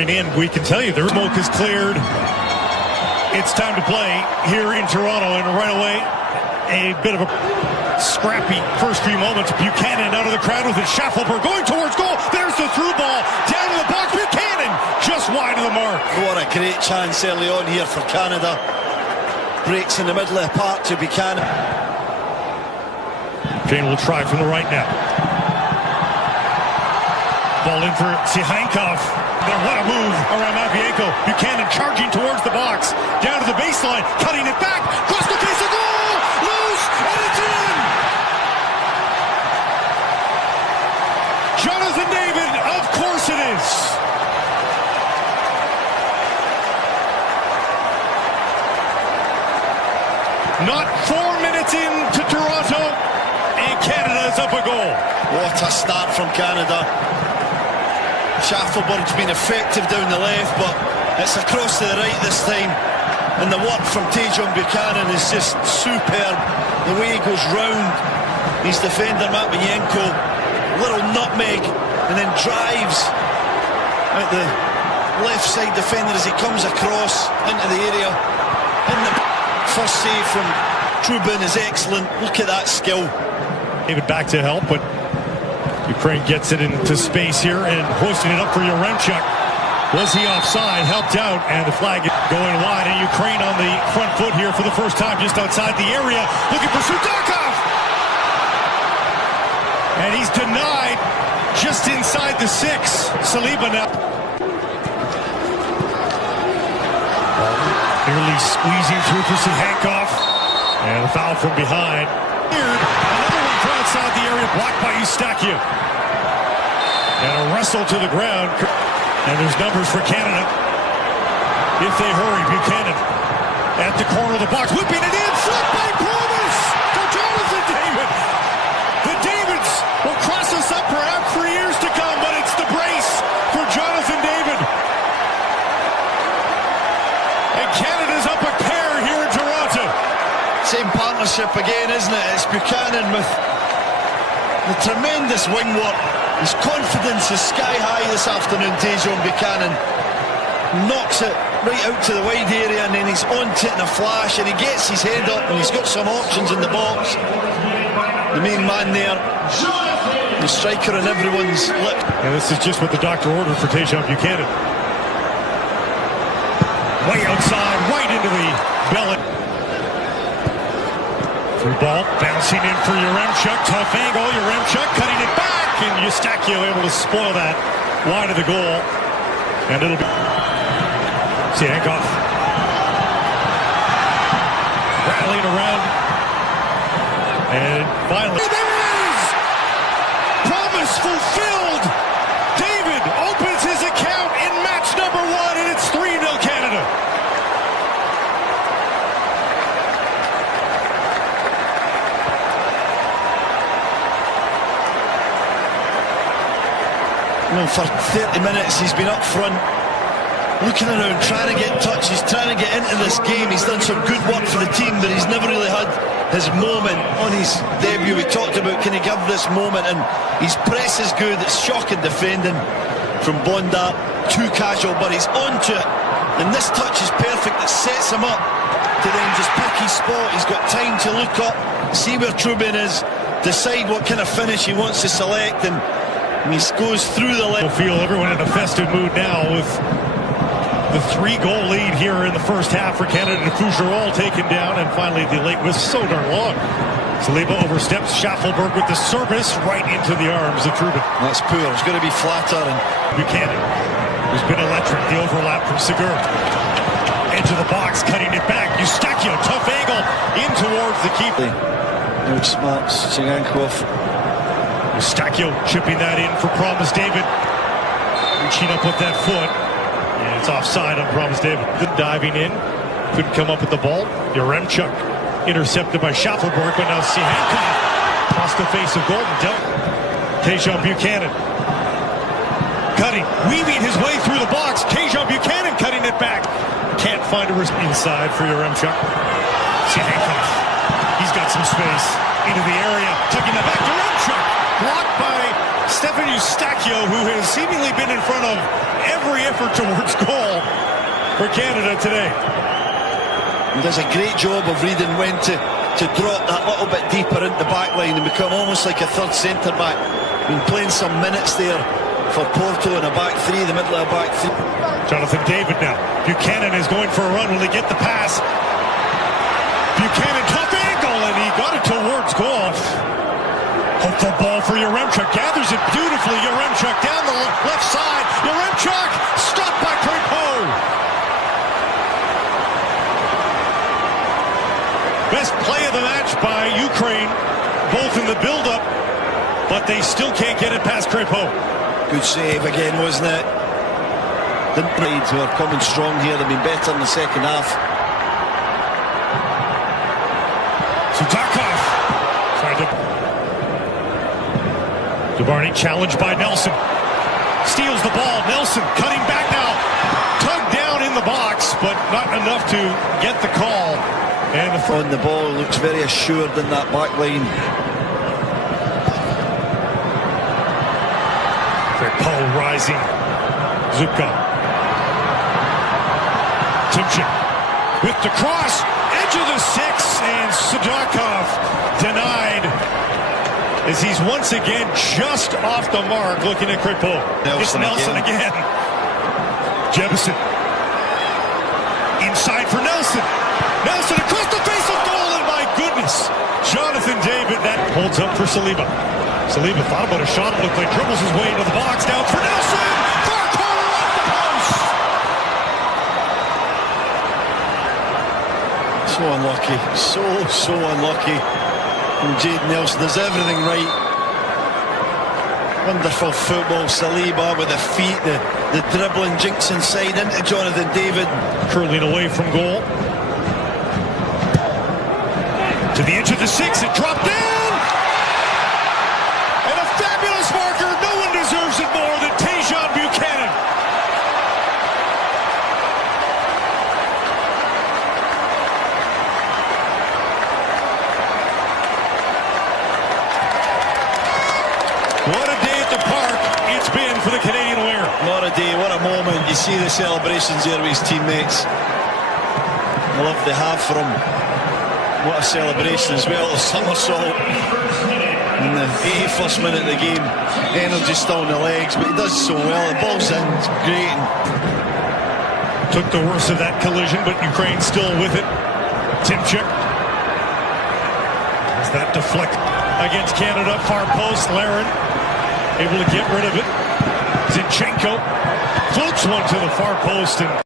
In, we can tell you the smoke is cleared. It's time to play here in Toronto, and right away a bit of a scrappy first few moments. Buchanan out of the crowd with it. Schaffelberg going towards goal. There's the through ball down to the box. Buchanan just wide of the mark. What a great chance early on here for Canada. Breaks in the middle of the park to Buchanan. Jane will try from the right now. Ball in for Sihankov. What a move around Matvienko. Buchanan charging towards the box. Down to the baseline. Cutting it back. Cross the face of goal. Loose. And it's in. Jonathan David. Of course it is. Not 4 minutes into Toronto. And Canada is up a goal. What a start from Canada. Schaffelberg's been effective down the left, but it's across to the right this time. And the work from Tajon Buchanan is just superb. The way he goes round his defender Matvienko, little nutmeg, and then drives out the left side defender as he comes across into the area. And the first save from Trubin is excellent. Look at that skill. David back to help, but Ukraine gets it into space here and hoisting it up for Yaremchuk. Was he offside? Helped out, and the flag is going wide. And Ukraine on the front foot here for the first time just outside the area. Looking for Sudakov! And he's denied just inside the 6. Saliba now. Nearly squeezing through for Sihankov. And a foul from behind. Another one from outside the area, blocked by Eustaquio. And a wrestle to the ground. And there's numbers for Canada. If they hurry, Buchanan at the corner of the box, whipping it in, flipped by Promise to Jonathan David. The Davids will cross us up perhaps for years to come, but it's the brace for Jonathan David. And Canada's up a pair here in Toronto. Same partnership again, isn't it? It's Buchanan with the tremendous wing work. His confidence is sky high this afternoon. Tajon Buchanan knocks it right out to the wide area, and then he's onto it in a flash, and he gets his head up, and he's got some options in the box. The main man there, the striker on everyone's lip. And this is just what the doctor ordered for Tajon Buchanan. Way outside, right into the belly. Through ball, bouncing in for Yaremchuk. Tough angle, Yaremchuk cutting it back. And Eustaquio able to spoil that wide of the goal. And it'll be Sihankov rattling around. And finally, there it is! Promise fulfilled! David opens his account in match number 1, and it's 3-0 Canada. Well, for 30 minutes he's been up front, looking around, trying to get touches, trying to get into this game. He's done some good work for the team, but he's never really had his moment on his debut. We talked about, can he give this moment, and his press is good. It's shocking defending from Bonda, too casual, but he's onto it, and this touch is perfect. It sets him up to then just pick his spot. He's got time to look up, see where Trubin is, decide what kind of finish he wants to select, and he goes through the left. Feel everyone in a festive mood now with the 3-goal lead here in the first half for Canada. Fougerolles taken down, and finally the late was so darn long. Saliba oversteps. Schaffelberg with the service right into the arms of Trubin. That's poor. It's going to be flatter. And Buchanan, who's been electric. The overlap from Segur. Edge of the box, cutting it back. Eustaquio, tough angle in towards the keeper. Outsmarts Sihankov. Eustaquio chipping that in for Promise David. Reaching up with that foot. And it's offside on Promise David. Good diving in. Couldn't come up with the ball. Yaremchuk intercepted by Schaffelberg, but now Sihankov across the face of goal and dealt. Tajon Buchanan cutting, weaving his way through the box. Tajon Buchanan cutting it back. Can't find a risk inside for Yaremchuk. Sihankov, he's got some space into the area, tucking it back. Yaremchuk blocked by Stefan Eustachio, who has seemingly been in front of every effort towards goal for Canada today. He does a great job of reading when to drop that little bit deeper into the back line and become almost like a third centre-back. Been playing some minutes there for Porto in a back three, the middle of a back three. Jonathan David now. Buchanan is going for a run. Will he get the pass? Buchanan, tough angle, and he got it towards goal. Hopeful ball for Yaremchuk. Gathers it beautifully. Yaremchuk down the left side. Yaremchuk stopped by Crepeau. Best play of the match by Ukraine, both in the build-up, but they still can't get it past Crepeau. Good save again, wasn't it? The Blades who are coming strong here. They've been better in the second half. Sudakov tried to... Dubarny challenged by Nelson. Steals the ball. Nelson cutting back now. Tugged down in the box, but not enough to get the call. And the on the ball looks very assured in that back line. Paul rising. Zubka. Timchin with the cross. Edge of the six, and Sudakov denied as he's once again just off the mark looking at Crepeau. It's Nelson again. Jefferson. Inside for Nelson. Nelson across the face of goal, and my goodness. Jonathan David, that holds up for Saliba. Saliba thought about a shot, it looked like dribbles his way into the box, down for Nelson! Far corner off the post! So unlucky, so unlucky from Jade Nelson. Does everything right. Wonderful football. Saliba with the feet, the dribbling, jinks inside into Jonathan David. Curling away from goal. To the edge of the six, it dropped down! And a fabulous marker, no one deserves it more than Tajon Buchanan. What a day at the park it's been for the Canadian winger. What a day, what a moment. You see the celebrations there with his teammates. I love the half for him. What a celebration as well. A somersault in the 81st minute of the game. Energy still in the legs, but he does so well. The ball's in, it's great. Took the worst of that collision, but Ukraine still with it. Timchik. As that deflect against Canada, far post. Larin able to get rid of it. Zinchenko floats one to the far post, and